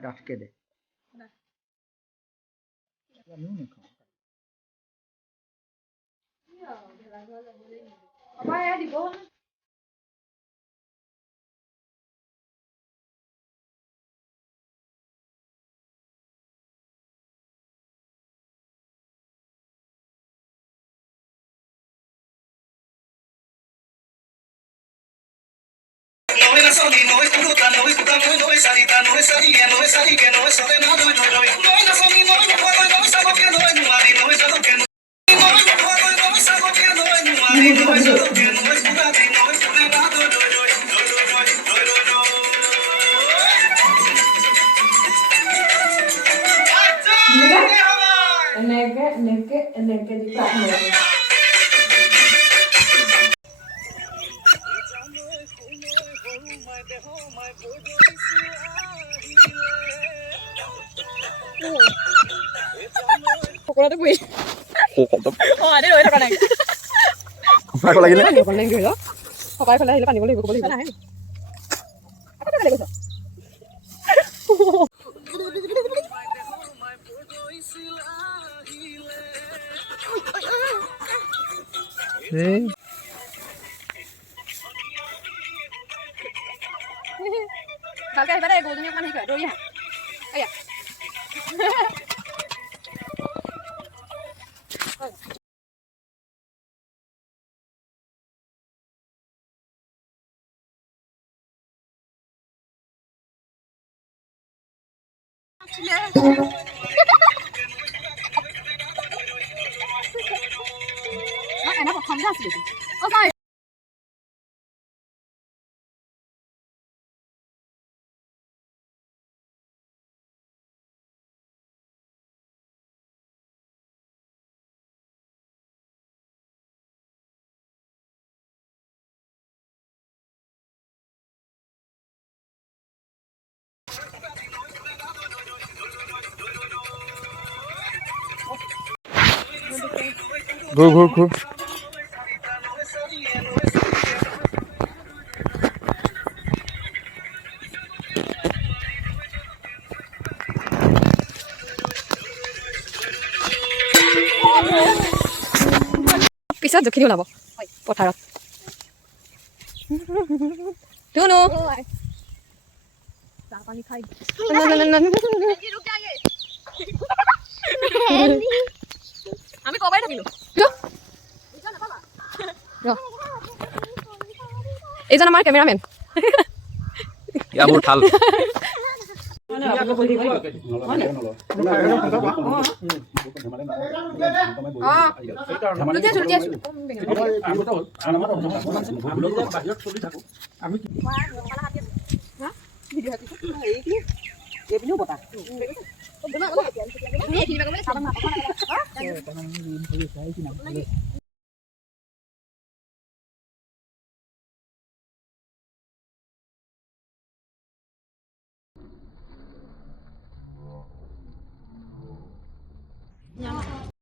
Raske de. Apa ya di bawah? No es gasolina, no es fruta, no es puta, no es salita, no es salida, no es salir, que no es ordenado, no es gasolina, no es juego, no es algo que no es nuari, no es algo que no es juego, no es algo que no es nuari, no es algo que no es puta, no es ordenado, Neke di Prahno. সকলোতে বহি দে ৰৈ থকা নাই ভাগ লাগিলে অকল লাগি গ'ল সকাই ফালে আহিলে পানিব লাগিব ক'ব লাগিব নাহে আকৌ ফালে গৈছ ভালকে আহিবা দেই গৰুজনী অকণমান শিকা দৌৰি আহা এয়া enak kok kandas gitu. Oh, sorry. ঘুৰ পিছত জখিনি ওলাব পথাৰত তুনু চাহ পানী খাই আমি কবাই থাকিলো এইজন আমাৰ কেমেৰামেন ইয়া বহুত ভাল আমি